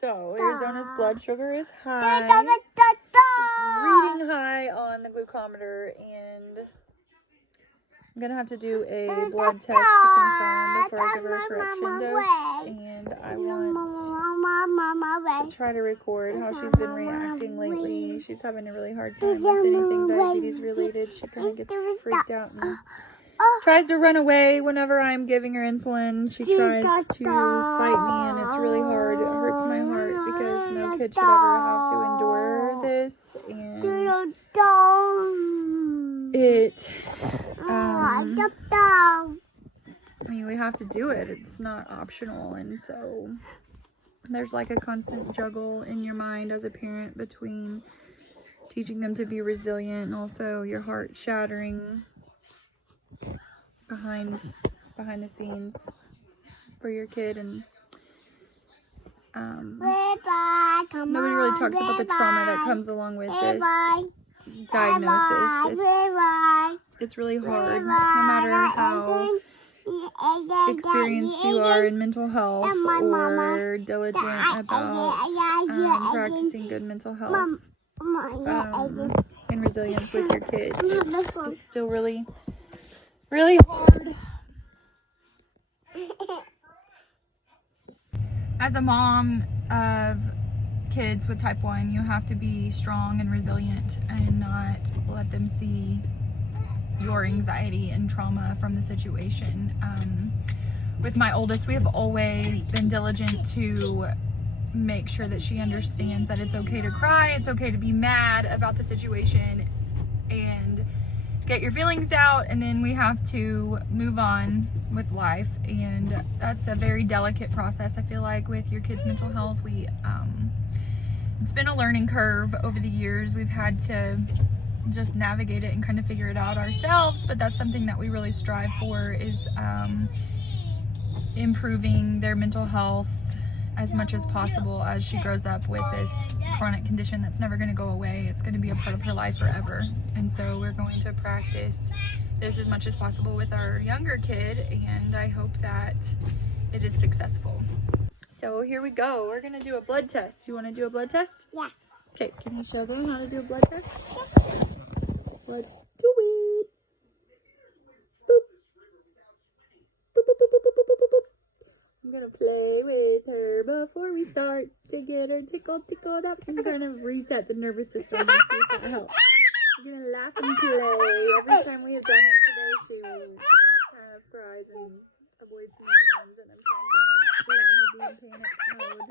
So, Arizona's blood sugar is high. It's reading high on the glucometer, and I'm going to have to do a blood test to confirm before I give her a correction dose. And I want to try to record how she's been reacting lately. She's having a really hard time with anything diabetes related. She kind of gets freaked out and tries to run away whenever I'm giving her insulin. She tries to fight me, and it's really hard. It hurts my heart because no kid should ever have to endure this. And I mean, we have to do it. It's not optional. And so there's like a constant juggle in your mind as a parent between teaching them to be resilient and also your heart shattering behind the scenes for your kid. And nobody really talks about the trauma that comes along with this diagnosis. It's really hard, no matter how experienced you are in mental health or diligent about practicing good mental health and resilience with your kids. It's still really, really hard. As a mom of kids with type 1, you have to be strong and resilient and not let them see your anxiety and trauma from the situation. With my oldest, we have always been diligent to make sure that she understands that it's okay to cry, it's okay to be mad about the situation, and get your feelings out, and then we have to move on with life. And that's a very delicate process, I feel like, with your kids' mental health. It's been a learning curve over the years. We've had to just navigate it and kind of figure it out ourselves, but that's something that we really strive for, is improving their mental health as much as possible as she grows up with this chronic condition that's never going to go away. It's going to be a part of her life forever. And so we're going to practice this as much as possible with our younger kid, and I hope that it is successful. So here we go. We're going to do a blood test. You want to do a blood test? Yeah. Okay, can you show them how to do a blood test? Yeah. Let's do it. Boop. Boop, boop, boop, boop, boop, boop, boop, boop. I'm gonna play with her before we start to get her tickled up. I'm gonna reset the nervous system and see if that helps. We're gonna laugh and play. Every time we have done it today, she will kind of cries and avoids me and runs, and I'm trying to not let her be in panic mode.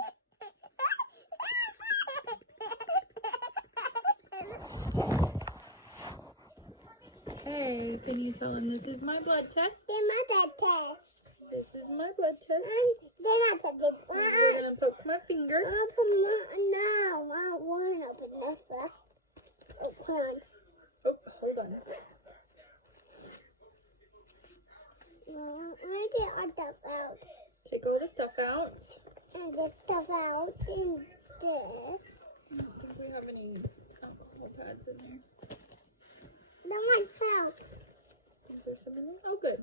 Hey, can you tell him this is my blood test? This is my blood test. We're gonna poke my finger. No, I want to open this first. Oh, hold on. I get all stuff out. Take all the stuff out. And get stuff out in this. I don't think we have any alcohol pads in here. No one fell. Is there some in there? Oh, good.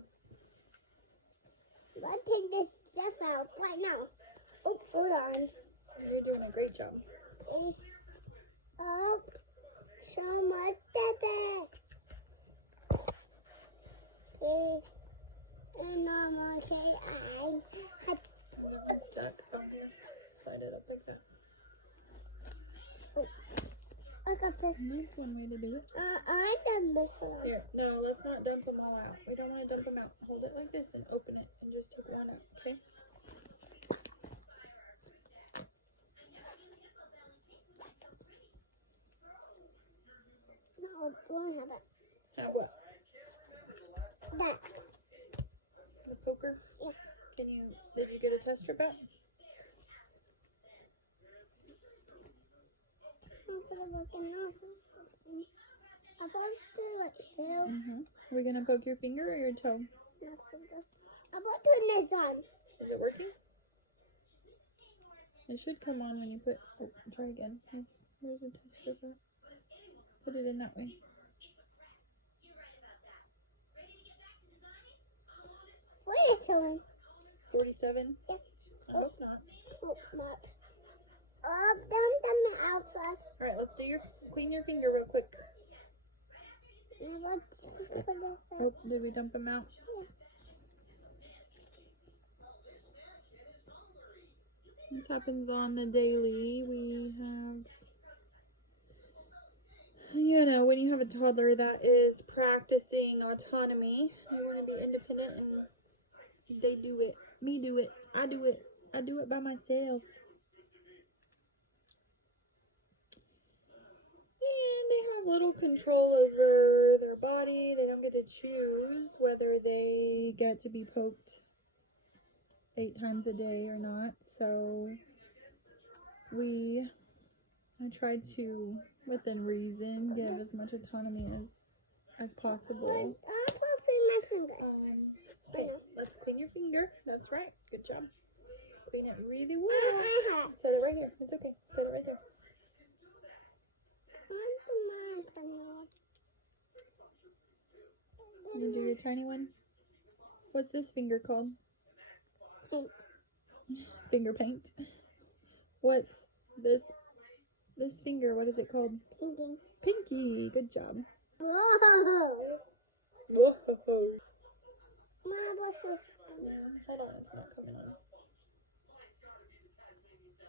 Let's take this stuff out right now. Oh, hold on. You're doing a great job. Oh, so much better. Okay. And I'm okay. It's stuck on here. Slide it up like that. Oh, I got this. That's one way to do it. I done this one. Here, no, let's not dump them all out. We don't want to dump them out. Hold it like this and open it and just take one out, okay? No, don't have it. Have what? That. The poker? Yeah. Did you get a test strip out? I'm going to do it too. Are we going to poke your finger or your toe? I'm going to do this one. Is it working? It should come on when you put... Oh, try again. Where's the test strip at? Put it in that way. What is it? 47? Yeah. I hope not. Hope not. Clean your finger real quick. Let's put this up. Oh, did we dump him out? This happens on the daily. We have, you know, when you have a toddler that is practicing autonomy, they want to be independent, and they do it. Me do it. I do it. I do it by myself. And they have little control over their body. They don't get to choose whether they get to be poked 8 times a day or not. So I tried to, within reason, give as much autonomy as possible. I'm popping my finger. Okay, let's clean your finger. That's right. Good job. Clean it really well. Set it right here. It's okay. Set it right there. You do your tiny one. What's this finger called? Pink. Finger paint. What's this finger? What is it called? Pinky. Pinky. Good job. Whoa. Whoa. Mom, what's this? Hold on, it's not coming on.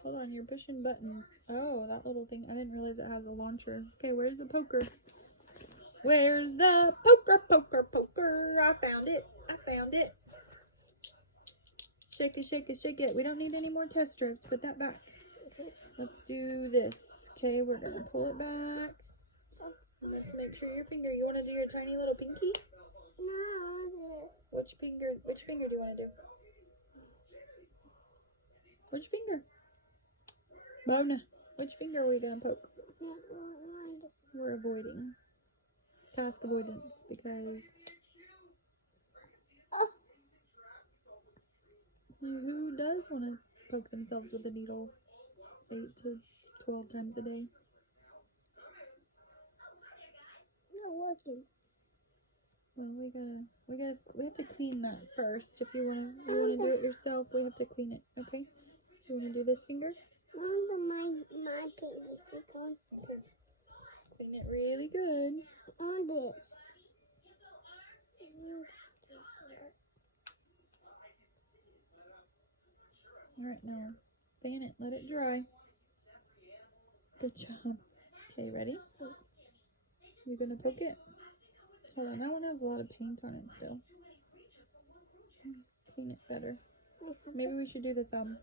Hold on, you're pushing buttons. Oh, that little thing. I didn't realize it has a launcher. Okay, where's the poker? Where's the poker? I found it. Shake it, shake it, shake it. We don't need any more test strips. Put that back. Let's do this. Okay, we're going to pull it back. Let's make sure your finger. You want to do your tiny little pinky? No. Which finger do you want to do? Which finger? Mona, which finger are we going to poke? We're avoiding. Task avoidance because who does want to poke themselves with a needle 8 to 12 times a day? No, Well, we have to clean that first. If you wanna do it yourself, we have to clean it. Okay? You wanna do this finger? my baby. Okay. Clean it really good. On this. All right, now fan it. Let it dry. Good job. Okay, ready? You're gonna poke it. Hold on, that one has a lot of paint on it still. Clean it better. Maybe we should do the thumb.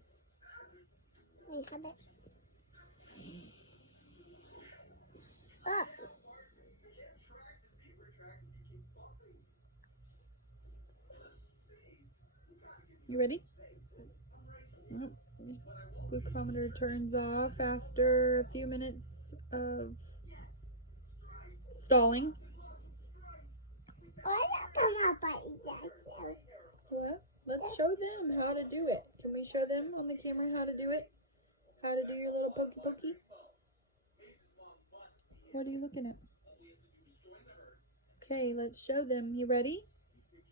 You ready? Glucometer turns off after a few minutes of stalling. Well, let's show them how to do it. Can we show them on the camera how to do it? How to do your little pokey? What are you looking at? Okay, let's show them. You ready?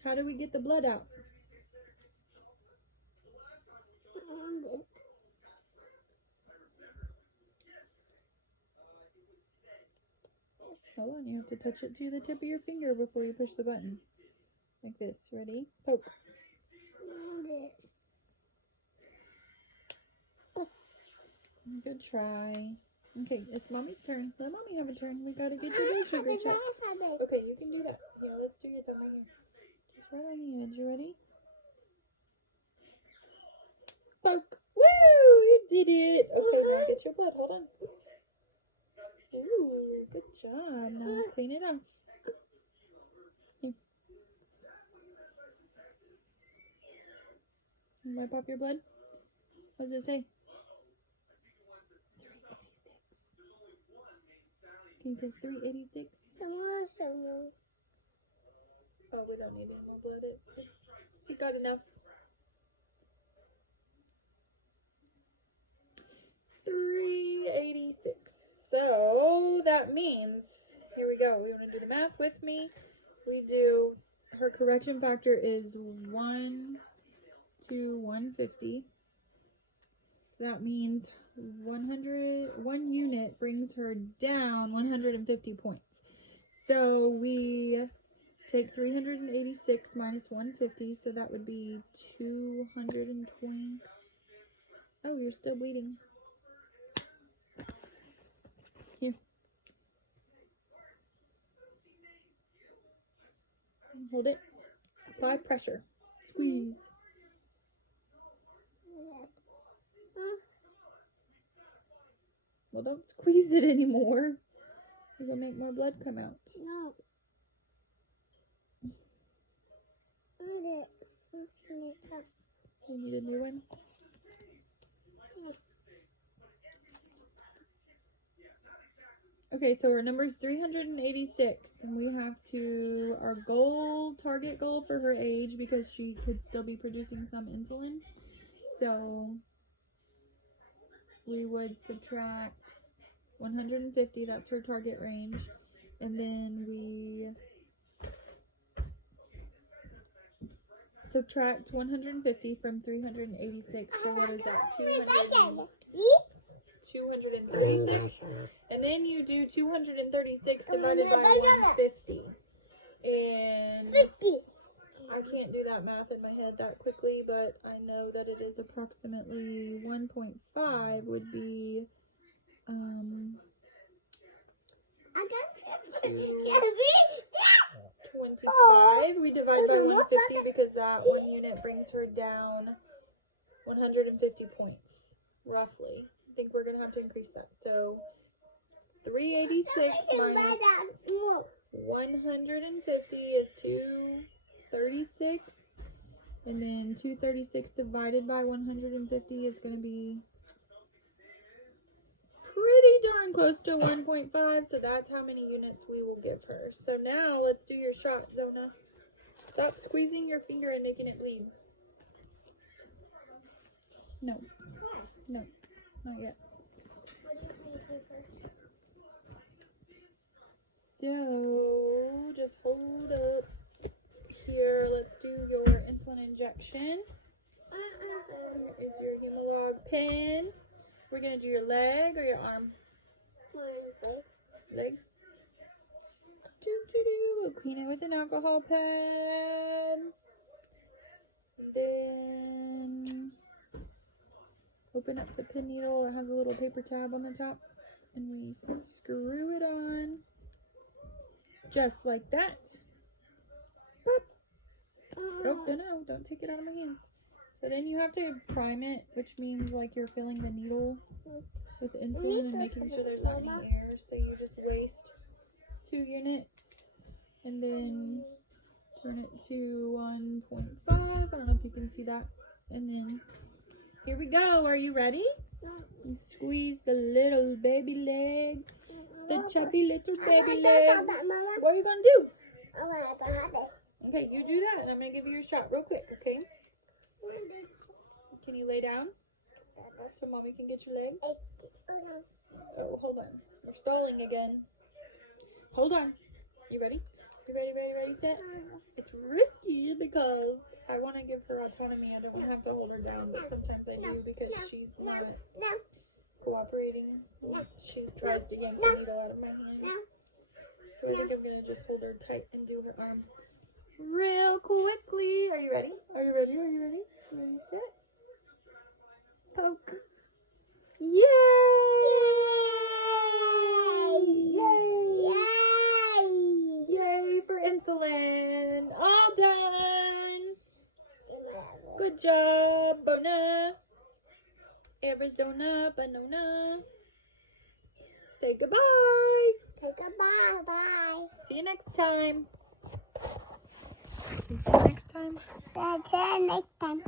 How do we get the blood out? Hold on, you have to touch it to the tip of your finger before you push the button. Like this. Ready? Poke. Good try. Okay, it's Mommy's turn. Let Mommy have a turn. We gotta get your blood sugar checked. Okay, you can do that. Yeah, let's do your thumb right here. Just right on the edge. You ready? Poke. Woo! You did it. Okay, now get your blood. Hold on. Ooh, good job. Now clean it off. Here. Wipe off your blood. What does it say? Can you say 386? Oh, we don't need any more blood. You got enough. 386. So that means, here we go. We want to do the math with me. We do, her correction factor is 1 to 150. That means 1 unit brings her down 150 points. So we take 386 minus 150, so that would be 220. Oh, you're still bleeding. Here. Hold it. Apply pressure. Squeeze. Well, don't squeeze it anymore. It'll make more blood come out. No. You need a new one? Okay, so our number is 386, and we have to, our target goal for her age, because she could still be producing some insulin, so we would subtract 150, that's her target range, and then we subtract 150 from 386, so what is that, 236, and then you do 236 divided by 150, and 50. I can't do that math in my head that quickly, but I know that it is approximately 1.5 would be, 25. We divide by 150 because that 1 unit brings her down 150 points, roughly. I think we're going to have to increase that. So 386 minus 150 is 236. And then 236 divided by 150 is going to be pretty darn close to 1.5. So that's how many units we will give her. So now let's do your shot, Zona. Stop squeezing your finger and making it bleed. No. No. Not yet. So, just hold up here. Let's do your insulin injection. Here is your Humalog pen. We're going to do your leg or your arm? Leg. We'll clean it with an alcohol pad. Then open up the pin needle. It has a little paper tab on the top. And we screw it on. Just like that. Pop. Oh, no, don't take it out of my hands. So then you have to prime it, which means like you're filling the needle with insulin and making sure there's not any air. So you just waste 2 units and then turn it to 1.5. I don't know if you can see that. And then here we go. Are you ready? You squeeze the little baby leg. The chubby little baby leg. What are you going to do? Okay, you do that, and I'm going to give you your shot real quick, okay? Can you lay down? So mommy can get your leg? Oh, hold on. We're stalling again. Hold on. You ready? You ready, set? It's risky because I want to give her autonomy. I don't have to hold her down, but sometimes I do because she's not cooperating. She tries to yank the needle out of my hand. So I think I'm going to just hold her tight and do her arm real quickly. Are you ready? Are you ready? Are you ready? Ready, set? Poke. Yay! Yay! Yay for insulin. All done. Good job, Bona. Arizona, banana. Say goodbye. Say goodbye. Bye. See you next time. See you next time. Yeah, see you next time.